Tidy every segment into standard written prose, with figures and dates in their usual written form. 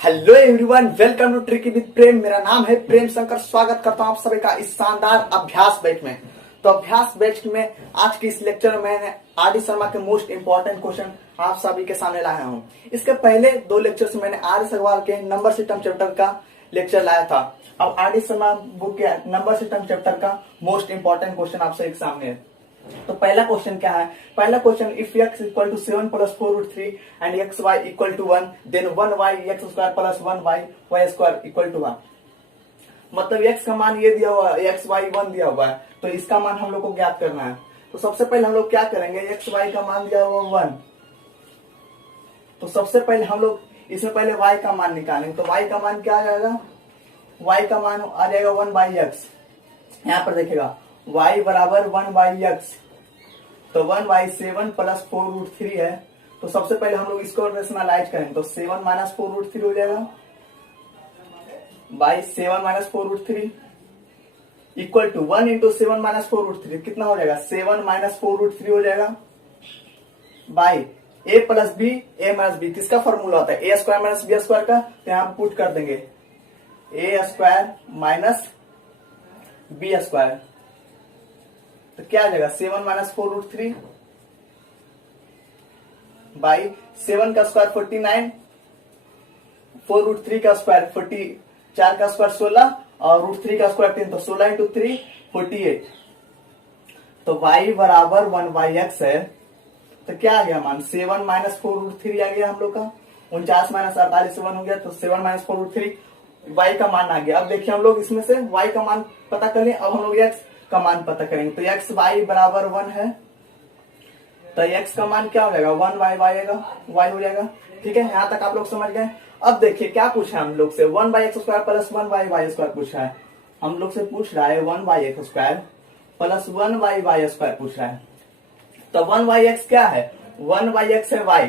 Hello everyone, welcome to tricky with Prem. मेरा नाम है प्रेम शंकर। स्वागत करता हूं आप सभी का इस शानदार अभ्यास बैच में। तो अभ्यास बैच में आज के इस लेक्चर में मैंने आर.डी. शर्मा के मोस्ट इंपॉर्टेंट क्वेश्चन आप सभी के सामने लाया हूं। इसके पहले दो लेक्चर से मैंने आर.एस. अग्रवाल के नंबर सिस्टम चैप्टर का लेक्चर लाया था। अब आर.डी. शर्मा बुक के नंबर सिस्टम चैप्टर का मोस्ट इंपॉर्टेंट क्वेश्चन आप सभी के सामने है। तो पहला क्वेश्चन क्या है? पहला question, if x equal to 7 plus 4√3 and X Y equal to 1 then 1y X square plus 1y Y square equal to 1। मतलब x का मान ये दिया हुआ है, एक्स वाई 1 दिया हुआ है, तो इसका मान हम लोग को ज्ञात करना है। तो सबसे पहले हम लोग क्या करेंगे, एक्स वाई का मान दिया हुआ 1, तो सबसे पहले हम लोग इसमें पहले y का मान निकालेंगे। तो y का मान क्या आ जाएगा? y का मान आ जाएगा 1/x। यहाँ पर देखेगा y बराबर 1/x, तो 1/7 प्लस 4√3 है। तो सबसे पहले हम लोग इसको रेशनलाइज करेंगे, तो 7 माइनस 4√3 हो जाएगा by 7 minus 4√3 equal to 1 into 7 minus 4√3 कितना हो जाएगा? 7 माइनस 4√3 हो जाएगा by a plus B, A minus B. किसका फॉर्मूला होता है? A square minus B square का। तो यहाँ पुट कर देंगे A square minus B square, तो क्या आ जाएगा? 7 माइनस 4√3 बाई 7 का स्क्वायर 49, 4√3 का स्क्वायर 40, 4 का स्क्वायर 16 और √3 का स्क्वायर 3, तो 16 इंटू 3 48। तो y बराबर 1/x है। तो क्या आ गया मान? 7 माइनस 4√3 आ गया हम लोग का। 49 माइनस 48 1 हो गया, तो 7 माइनस 4√3 y का मान आ गया। अब देखिए हम लोग इसमें से y का मान पता कर लें। अब हम लोग x का मान पता करेंगे। तो x y बराबर 1 है, तो x का मान क्या हो जाएगा? 1y हो जाएगा। ठीक है, यहाँ तक आप लोग समझ गए। अब देखिए क्या पूछा है हम लोग से, 1/x square plus 1y square पूछा है। हम लोग से पूछ रहा है 1/x square plus 1y square पूछ रहा है। तो 1/x क्या है? 1/x है y,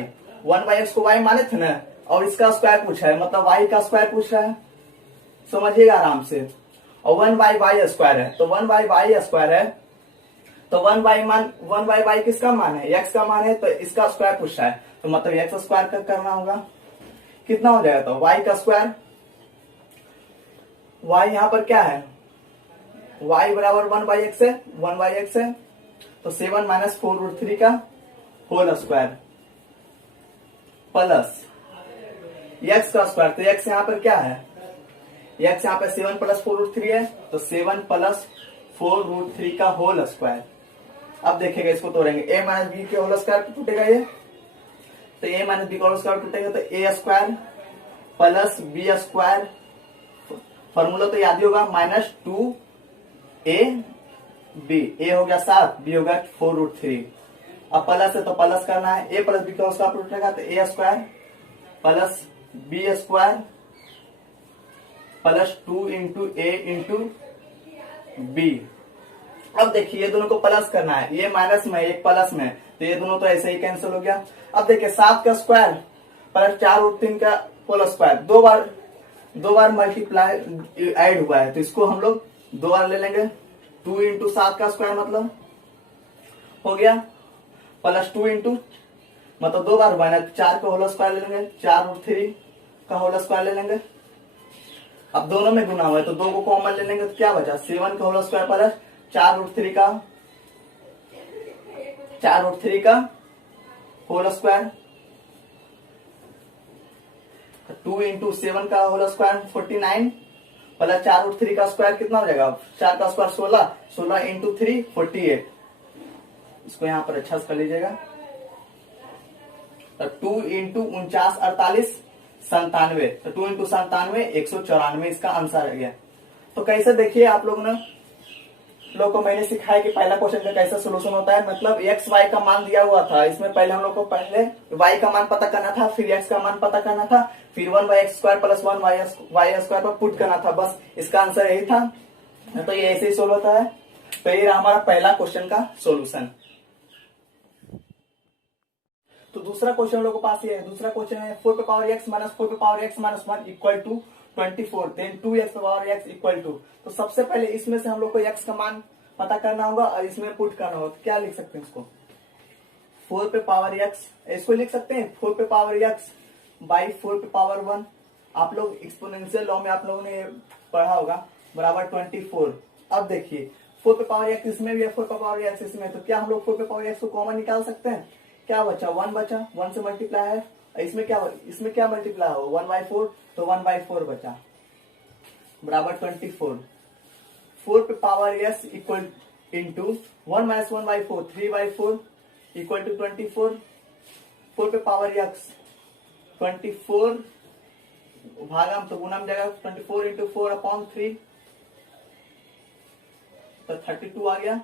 1/x को y माने थे ना, और इसका स्क्वायर पूछा है, मतलब y का स्क्वायर पूछ रहा है। समझिएगा आराम से। और 1/y स्क्वायर है, तो 1/y स्क्वायर है, तो 1/y किसका मान है? x का मान है, तो इसका स्क्वायर पूछ रहा है, तो मतलब x स्क्वायर का करना होगा। कितना हो जाएगा? तो y का स्क्वायर, y यहाँ पर क्या है? y बराबर 1/x है, 1/x है, तो 7 माइनस 4√3 का होल स्क्वायर प्लस x का स्क्वायर, तो x यहाँ पर क्या है? x यहाँ पे 7 प्लस 4√3 है, तो 7 प्लस 4√3 का होल स्क्वायर। अब देखिएगा इसको तोड़ेंगे, a माइनस बी के होल स्क्वायर टूटेगा ये, तो a माइनस बी का होल स्क्वायर टूटेगा, तो a square plus B square, formula तो याद ही होगा, माइनस 2ab, a हो गया 7, b हो गया 4√3। अब प्लस है तो प्लस करना है, a प्लस बी का होल स्क्वायर टूटेगा, तो a square plus B square plus 2 into A into B. अब देखिए ये दोनों को प्लस करना है, ये माइनस में एक प्लस में, तो ये दोनों तो ऐसे ही कैंसिल हो गया। अब देखिए 7 का स्क्वायर प्लस 4√3 का होल स्क्वायर, दो बार मल्टीप्लाई ऐड हुआ है, तो इसको हम लोग 2 बार ले लेंगे। 2 इंटू 7 का स्क्वायर मतलब हो गया प्लस 2 इंटू, मतलब 2 बार हुआ है, 4 का होल स्क्वायर ले लेंगे, 4√3 का होल स्क्वायर ले लेंगे। अब दोनों में गुना हुआ है, तो 2 को कॉमन ले लेंगे, तो क्या बचा? 7 का होल स्क्वायर प्लस 4√3 का होल स्क्वायर, 2 इंटू 7 का होल स्क्वायर 49 प्लस 4√3 का स्क्वायर कितना हो जाएगा? 4 का स्क्वायर 16, 16 इंटू 3 48। इसको यहाँ पर अच्छा से कर लीजिएगा, तो 2 इंटू 49 48 97, तो 2 इंटू 97 194 इसका आंसर आ गया। तो कैसे देखिए आप लोग ने लोग को मैंने सिखाया कि पहला क्वेश्चन का कैसा सोल्यूशन होता है। मतलब एक्स वाई का मान दिया हुआ था, इसमें पहले हम लोग को पहले y का मान पता करना था, फिर x का मान पता करना था, फिर 1/x square plus 1y square पर पुट करना था। बस इसका आंसर यही था। तो ये ऐसे ही सोल्व होता है। तो ये हमारा पहला क्वेश्चन का सोल्यूशन। तो दूसरा क्वेश्चन हम लोग के पास ये है। दूसरा क्वेश्चन है 4 पे पावर x माइनस 4 पे power x minus 1 equal to 24 then 2x पे पावर x इक्वल टू। तो सबसे पहले इसमें से हम लोग को x का मान पता करना होगा और इसमें पुट करना होगा। तो क्या लिख सकते हैं इसको? 4 पे पावर x, इसको लिख सकते हैं 4 पे पावर x बाई 4 पे पावर 1 आप लोग एक्सपोनेंशियल लॉ में आप लोगों ने पढ़ा होगा, बराबर 24। अब देखिए 4 पे पावर एक्स इसमें भी है, 4 पे पावर एक्स इसमें, तो क्या हम लोग 4 पे पावर एक्स को कॉमन निकाल सकते हैं? क्या बचा? 1 बचा, 1 से मल्टीप्लाई है, इसमें क्या मल्टीप्लाई हो 1/4, तो 1/4 बचा, बराबर 24। 4 पे power X equal into 1 minus 1/4, 3/4 equal to 24। 4 पे पावर एक्स 24 भागम तो गुना में जाएगा, 24 इंटू 4/3 तो 32 आ गया।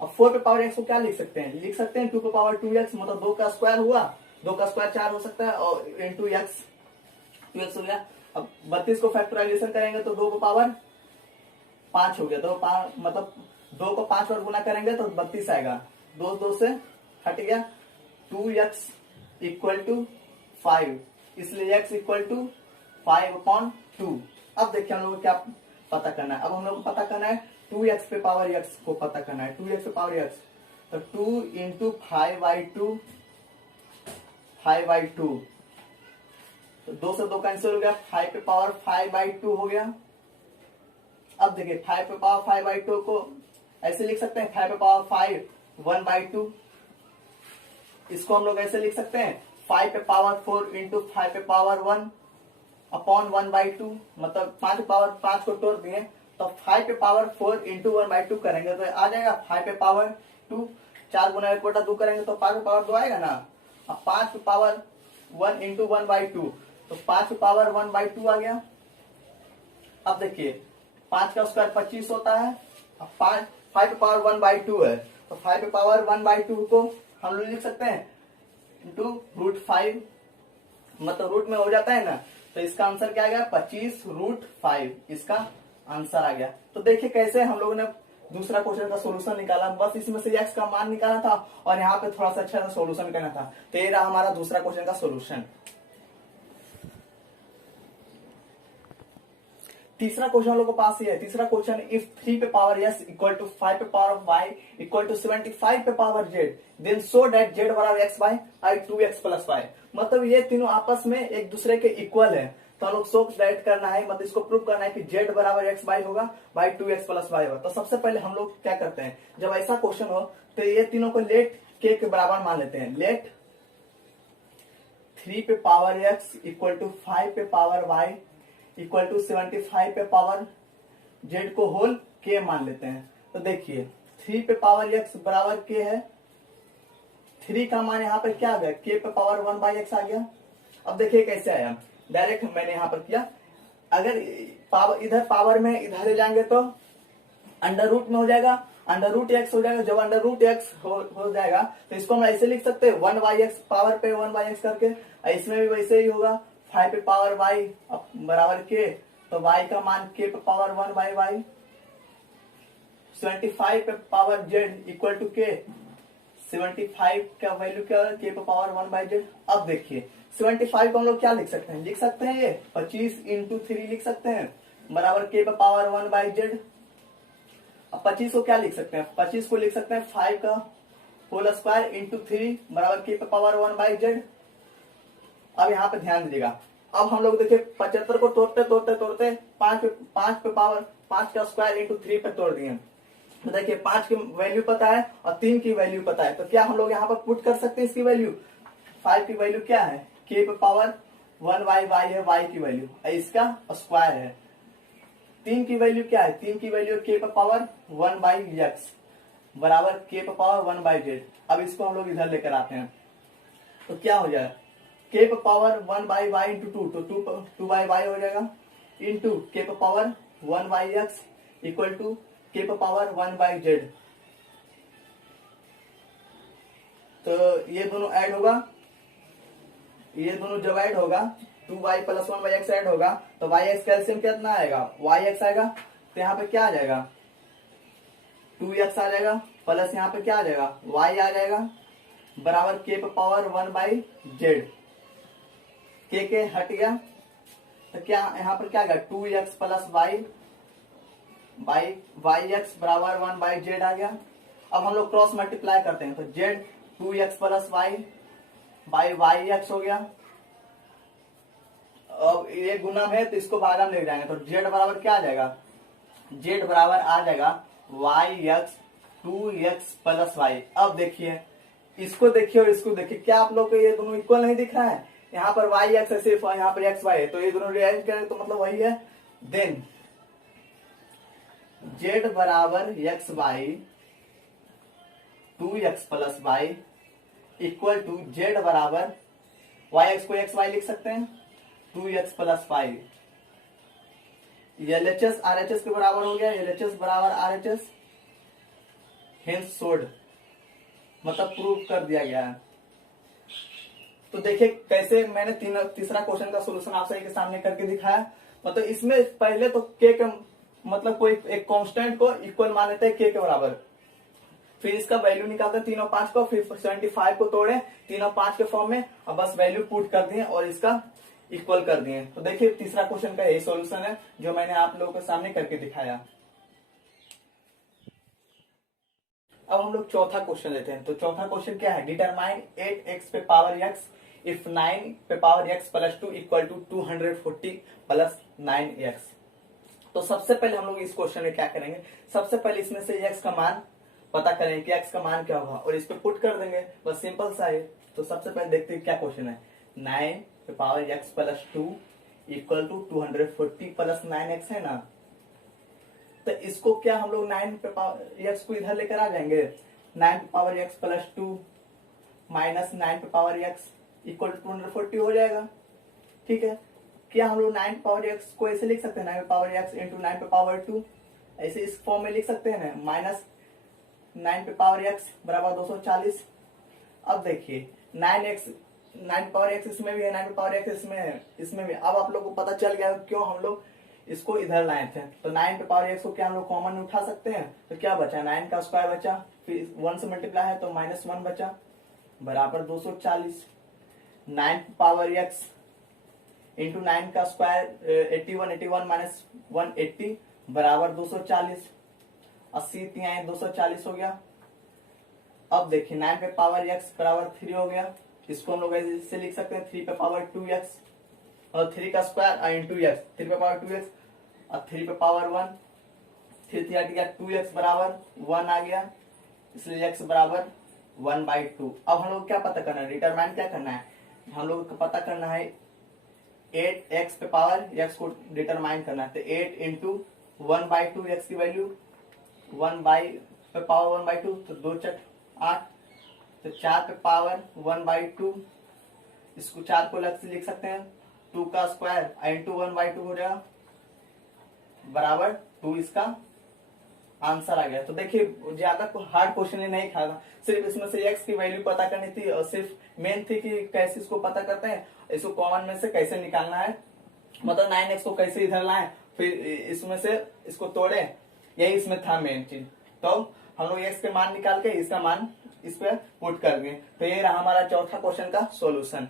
अब 4 पे पावर एक्स को क्या लिख सकते हैं? लिख सकते हैं 2 पे पावर 2x, मतलब 2 का स्क्वायर हुआ, 2 का स्क्वायर 4 हो सकता है, और इंटू एक्स 2x हो गया। अब 32 को फैक्टराइजेशन करेंगे तो 2 पे पावर 5 हो गया, मतलब 2 को 5 और गुना करेंगे तो 32 आएगा, 2 से हट गया, 2x इक्वल टू 5, इसलिए x इक्वल टू 5/2। अब देखिए हम लोग को क्या पता करना है, अब हम लोग को पता करना है 2x पे पावर x को पता करना है, 2x पे पावर x, तो 2 इंटू 5/2, 5/2, तो 2 से 2 कैंसिल हो गया, 5 पे पावर 5/2 हो गया। अब देखिए 5 पे पावर 5/2 को ऐसे लिख सकते हैं, 5 पे पावर 5 1/2, इसको हम लोग ऐसे लिख सकते हैं 5 पे पावर 4 इंटू 5 पे पावर 1 अपॉन 1/2, मतलब 5 पे पावर 5 को तोड़ दिए तो 5 पे पावर 4 इंटू 1/2 करेंगे तो आ जाएगा 5 पे पावर 2, 4 गुना 1 बटा 2 करेंगे तो 5 पे पावर 2 आएगा ना। अब 5 पे पावर 1 इंटू 1/2, तो 5 पे पावर 1/2 आ गया। अब देखिए 5 का स्क्वायर 25 होता है, अब 5 पे पावर 1/2 है, तो 5 पे पावर 1/2 को हम लोग लिख सकते हैं इंटू √5, मतलब रूट में हो जाता है ना, तो इसका आंसर क्या आ गया 25√5, इसका आंसर आ गया। तो देखिए कैसे हम लोगों ने दूसरा क्वेश्चन का सोल्यूशन निकाला, बस इसमें से x का मान निकालना था और यहाँ पे थोड़ा सा अच्छा सा सोल्यूशन करना था। तो ये रहा हमारा दूसरा क्वेश्चन का सोल्यूशन। तीसरा क्वेश्चन हम लोग के पास ही है। तीसरा क्वेश्चन, इफ 3 पे पावर s इक्वल टू 5 पे पावर y इक्वल टू 75 पे power z, then show that z बराबर x by I 2x plus y, मतलब ये तीनों आपस में एक दूसरे के इक्वल है, तो हम लोग शो दैट करना है, मतलब इसको प्रूव करना है कि z बराबर x बाय होगा बाई 2x प्लस y होगा। तो सबसे पहले हम लोग क्या करते हैं, जब ऐसा क्वेश्चन हो तो ये तीनों को लेट k के बराबर मान लेते हैं। लेट 3 पे पावर x इक्वल टू 5 पे पावर y इक्वल टू 75 पे पावर z को होल k मान लेते हैं। तो देखिए 3 पे पावर x बराबर k है, 3 का मान यहाँ पर क्या आ गया, k पे पावर 1/x आ गया। अब देखिए कैसे आया, डायरेक्ट मैंने यहाँ पर किया, अगर पावर इधर पावर में इधर ले जाएंगे तो अंडर रूट में हो जाएगा, अंडर रूट एक्स हो जाएगा। जब अंडर रूट एक्स हो जाएगा तो इसको हम ऐसे लिख सकते हैं 1/x पावर पे 1/x करके, इसमें भी वैसे ही होगा 5 पे पावर y बराबर k, तो y का मान k पे पावर 1/y, 75 पे power z equal to k, 75 का वैल्यू क्या है k पे पावर 1/z। अब देखिए 75 को हम लोग क्या लिख सकते हैं, लिख सकते हैं ये 25 इंटू 3 लिख सकते हैं, बराबर k पे पावर 1/z। अब 25 को क्या लिख सकते हैं, 25 को लिख सकते हैं 5 का होल स्क्वायर इंटू 3 बराबर k पे पावर 1/z। अब यहाँ पे ध्यान दीजिएगा, अब हम लोग देखिए 75 को तोड़ते तोड़ते तोड़ते 5 पे पावर 5 का स्क्वायर इंटू 3 पे तोड़ दिए, तो देखिए 5 की वैल्यू पता है और 3 की वैल्यू पता है, तो क्या हम लोग यहाँ पर पुट कर सकते हैं इसकी वैल्यू। 5 की वैल्यू क्या है, k पे पावर 1/y है, y की वैल्यू, इसका स्क्वायर है। 3 की वैल्यू क्या है, 3 की वैल्यू k पे पावर 1/x बराबर k पे पावर 1/z। अब इसको हम लोग इधर लेकर आते हैं तो क्या हो जाएगा, k पे पावर 1/y इंटू 2, तो 2/y हो जाएगा, इंटू k पे power 1/x equal to k पे पावर 1/z। तो ये दोनों ऐड होगा, ये दोनों जब ऐड होगा 2y प्लस 1/x ऐड होगा तो yx कैल्सियम कितना आएगा, yx आएगा, तो यहाँ पे क्या आ जाएगा 2x आ जाएगा, प्लस यहाँ पे क्या आ जाएगा y आ जाएगा, बराबर k पे पावर 1/z। के हट गया तो क्या यहाँ पर क्या आ गया 2x plus y by yx बराबर 1/z आ गया। अब हम लोग क्रॉस मल्टीप्लाई करते हैं तो z 2x plus y by yx हो गया, अब ये गुणम है तो इसको भागा में ले जाएंगे, तो जेड बराबर क्या आ जाएगा, जेड बराबर आ जाएगा Y x 2x plus Y. अब देखिए इसको देखिए और इसको देखिए, क्या आप लोग को ये दोनों इक्वल नहीं दिख रहा है, यहाँ पर वाई एक्स है सिर्फ, यहाँ पर एक्स वाई है, तो ये दोनों रिअरेंज करें तो मतलब वही है। देन जेड बराबर X Y 2x plus Y equal to Z बराबर वाई एक्स को एक्स वाई लिख सकते हैं 2x plus Y. LHS RHS के बराबर हो गया, एलएचएस बराबर आरएचएस, हेंस सोल्ड, मतलब प्रूव कर दिया गया है। तो देखिए कैसे मैंने तीसरा क्वेश्चन का सोल्यूशन आप सभी के सामने करके दिखाया। मतलब इसमें पहले तो के के मतलब कोई एक कांस्टेंट को इक्वल मान लेते हैं के बराबर, फिर इसका वैल्यू निकालते हैं 3 और 5 को, फिर 75 को तोड़े 3 और 5 के फॉर्म में, और बस वैल्यू पुट कर दिए और इसका इक्वल कर दिए। तो देखिए तीसरा क्वेश्चन का यही सॉल्यूशन है जो मैंने आप लोगों के सामने करके दिखाया। अब हम लोग चौथा क्वेश्चन लेते हैं। तो चौथा क्वेश्चन क्या है, डिटरमाइन 8x पे पावर x इफ 9 पे power x plus 2 equal to 240 plus 9x। तो सबसे पहले हम लोग इस क्वेश्चन में क्या करेंगे, सबसे पहले इसमें से x का मान पता करेंगे कि x का मान क्या होगा और इस पे पुट कर देंगे, बस सिंपल सा है। तो सबसे पहले देखते हैं क्या क्वेश्चन है, 9 पे power x plus 2 equal to 240 plus 9x है ना। तो इसको क्या हम लोग 9 पे पावर x को इधर लेकर आ जाएंगे, 9 पे पावर x प्लस 2 माइनस 9 पे पावर x इक्वल टू 240 हो जाएगा। ठीक है, क्या हम लोग 9 पे पावर x को ऐसे लिख सकते हैं, 9 पे पावर x इंटू 9 पे पावर 2, ऐसे इस फॉर्म में लिख सकते हैं ना, माइनस 9 पे पावर x बराबर 240। अब देखिए 9x 9 पे पावर x इसमें भी है, 9 पे पावर x इसमें है, इसमें भी। अब आप लोग को पता चल गया क्यों हम लोग इसको इधर लाए थे। तो 9 पे पावर x को क्या हम लोग कॉमन उठा सकते हैं, तो क्या बचा 9 का स्क्वायर बचा, फिर 1 से मल्टीप्लाई है तो माइनस 1 बचा बराबर 240। 9 पे पावर x इंटू 9 का स्क्वायर 81 माइनस 180 बराबर 240, 80 3 240 हो गया। अब देखिए 9 पे पावर x बराबर 3 हो गया, इसको हम लोग ऐसे लिख सकते हैं 3 पे पावर 2x और 3 का स्क्वायर इंटू x, 3 पे पावर 2x और 3 पे पावर 1, 3 गया 2x बराबर 1 आ गया, इसलिए x बराबर 1/2। अब हम लोग क्या पता करना है, डिटरमाइन क्या करना है, हम लोग को पता करना है 8x पे पावर x को डिटरमाइन करना है। तो 8 इंटू 1/2 x की वैल्यू 1 पे पावर 1/2, तो 2 चट 8, तो 4 पे पावर 1/2, इसको 4 को अलग से लिख सकते हैं, 2 का स्क्वायर इंटू 1/2 हो जाएगा बराबर 2, इसका आंसर आ गया। तो देखिए ज्यादा हार्ड क्वेश्चन नहीं था, सिर्फ इसमें से x की वैल्यू पता करनी थी और सिर्फ मेन थी कि कैसे इसको पता करते हैं, इसको कॉमन में से कैसे निकालना है, मतलब 9x को कैसे इधर लाएं, फिर इसमें से इसको तोड़े, यही इसमें था मेन चीज। तो हम लोग x के मान निकाल के इसका मान इस पे पुट कर दिए। तो ये रहा हमारा चौथा क्वेश्चन का सॉल्यूशन।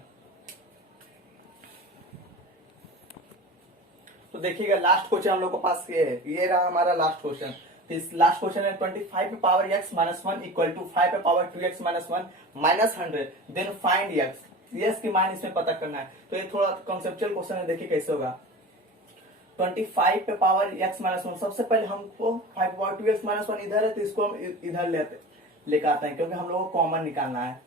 तो देखिएगा लास्ट क्वेश्चन हम लोग के पास ये है, ये रहा हमारा लास्ट क्वेश्चन। इस लास्ट क्वेश्चन है 25 पे power x minus 1 equal to 5 पे power 2x minus 1 minus 100, then find x की मान इसमें पता करना है। तो ये थोड़ा कॉन्सेप्चुअल क्वेश्चन है, देखिए कैसे होगा। 25 पे पावर x माइनस 1, सबसे पहले हमको 5 पे पावर 2x माइनस 1 इधर है तो इसको हम इधर लेकर आते हैं क्योंकि हम लोग को कॉमन निकालना है।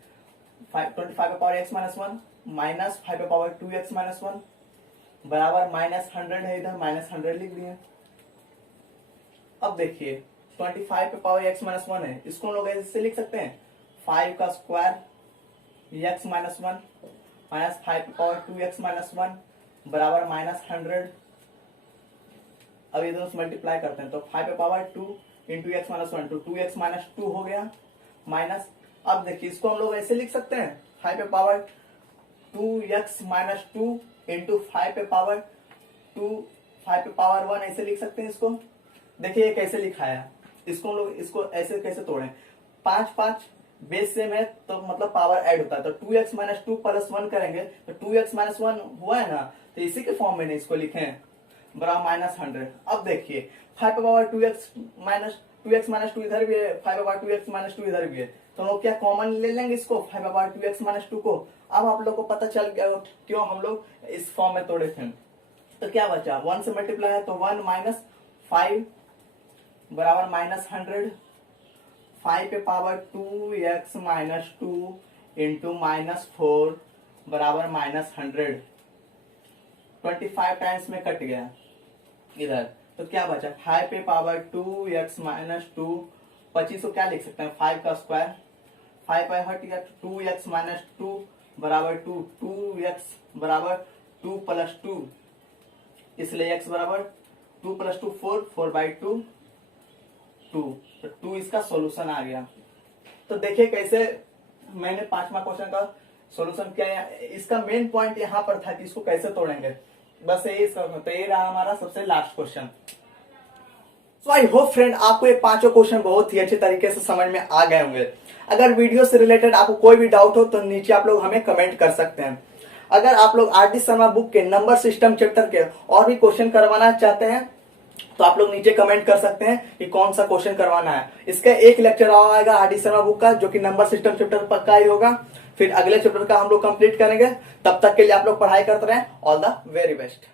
25 पे पावर x माइनस 1 माइनस 5 पे पावर 2x माइनस 1 बराबर माइनस 100 है, इधर माइनस 100 लिख दिए। अब देखिए 25 पे पावर x माइनस 1 है, इसको हम लोग ऐसे लिख सकते हैं 5 का स्क्वायर x माइनस 1 माइनस 5 पे पावर 2x माइनस 1 बराबर माइनस 100। अब ये दोनों से मल्टीप्लाई करते हैं तो 5 पे पावर 2 इंटू एक्स माइनस 1 तो 2x माइनस 2 हो गया माइनस। अब देखिए इसको हम लोग ऐसे लिख सकते हैं 5 पे पावर 2x माइनस 2 इंटू 5 पे पावर 2 5 पे पावर 1 ऐसे लिख सकते हैं इसको। देखिए ये कैसे लिखा है, इसको हम लोग इसको ऐसे कैसे तोड़े, 5 बेस सेम है तो मतलब पावर ऐड होता है, तो 2x माइनस 2 प्लस 1 करेंगे तो 2x माइनस 1 हुआ है ना, तो इसी के फॉर्म में इसको लिखे बराबर माइनस 100। अब देखिए 5 पे पावर 2x माइनस 2 इधर भी है, 5 पे पावर 2x माइनस 2 इधर भी है, तो हम लोग क्या कॉमन ले लेंगे इसको 5 पे पावर 2x माइनस 2 को। अब आप लोग को पता चल गया क्यों हम लोग इस फॉर्म में तोड़े थे। तो क्या बचा, 1 से मल्टीप्लाई है तो 1 माइनस 5 बराबर माइनस 100, 5 पे power 2x minus 2 into minus 4 बराबर माइनस 100, 25 टाइम्स में कट गया इधर। तो क्या बचा, 5 पे पावर 2x माइनस 2, 25 को क्या लिख सकते हैं 5 का स्क्वायर, 5 पे हट गया 2x माइनस 2 बराबर 2, 2x बराबर 2 प्लस 2, इसलिए x बराबर 2 प्लस 2 4, 4/2 2, तो 2 इसका सॉल्यूशन आ गया। तो देखिए कैसे मैंने 5वां क्वेश्चन का सॉल्यूशन किया है। इसका मेन पॉइंट यहाँ पर था कि इसको कैसे तोड़ेंगे, बस यही तो ये रहा हमारा सबसे last question. So I hope friend आपको ये पांचों क्वेश्चन बहुत ही अच्छे तरीके से समझ में आ गए होंगे। अगर वीडियो से रिलेटेड आपको कोई भी डाउट हो तो नीचे आप लोग हमें कमेंट कर सकते हैं। अगर आप लोग आर डी शर्मा बुक के नंबर सिस्टम चैप्टर के और भी क्वेश्चन करवाना चाहते हैं तो आप लोग नीचे कमेंट कर सकते हैं कि कौन सा क्वेश्चन करवाना है। इसका एक लेक्चर आएगा आर डी शर्मा बुक का जो कि नंबर सिस्टम चैप्टर पक्का ही होगा। फिर अगले चैप्टर का हम लोग कंप्लीट करेंगे। तब तक के लिए आप लोग पढ़ाई करते रहें। All the very best.